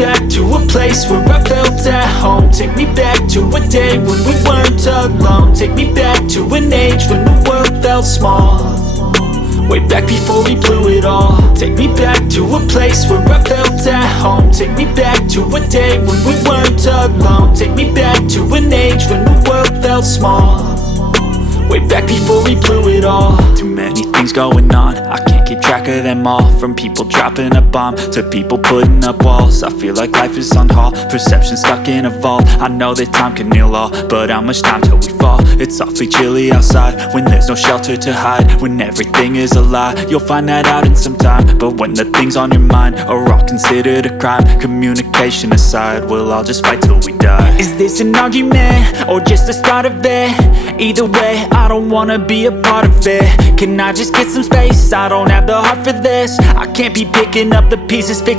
back to a place where I felt at home. Take me back to a day when we weren't alone. Take me back to an age when the world felt small, way back before we blew it all. Take me back to a place where I felt at home. Take me back to a day when we weren't alone. Take me back to an age when the world felt small, way back before we blew it all. Too many things going on, I can't keep track of them all. From people dropping a bomb to people putting up walls. I feel like life is on hold, perception stuck in a vault. I know that time can heal all, but how much time till we fall? It's awfully chilly outside when there's no shelter to hide. When everything is a lie, you'll find that out in some time. But when the things on your mind are all considered a crime, communication aside, we'll all just fight till we die. Is this an argument or just the start of it? Either way, I don't wanna be a part of it. Can I just get some space? I don't have the heart for this. I can't be picking up the pieces, fixing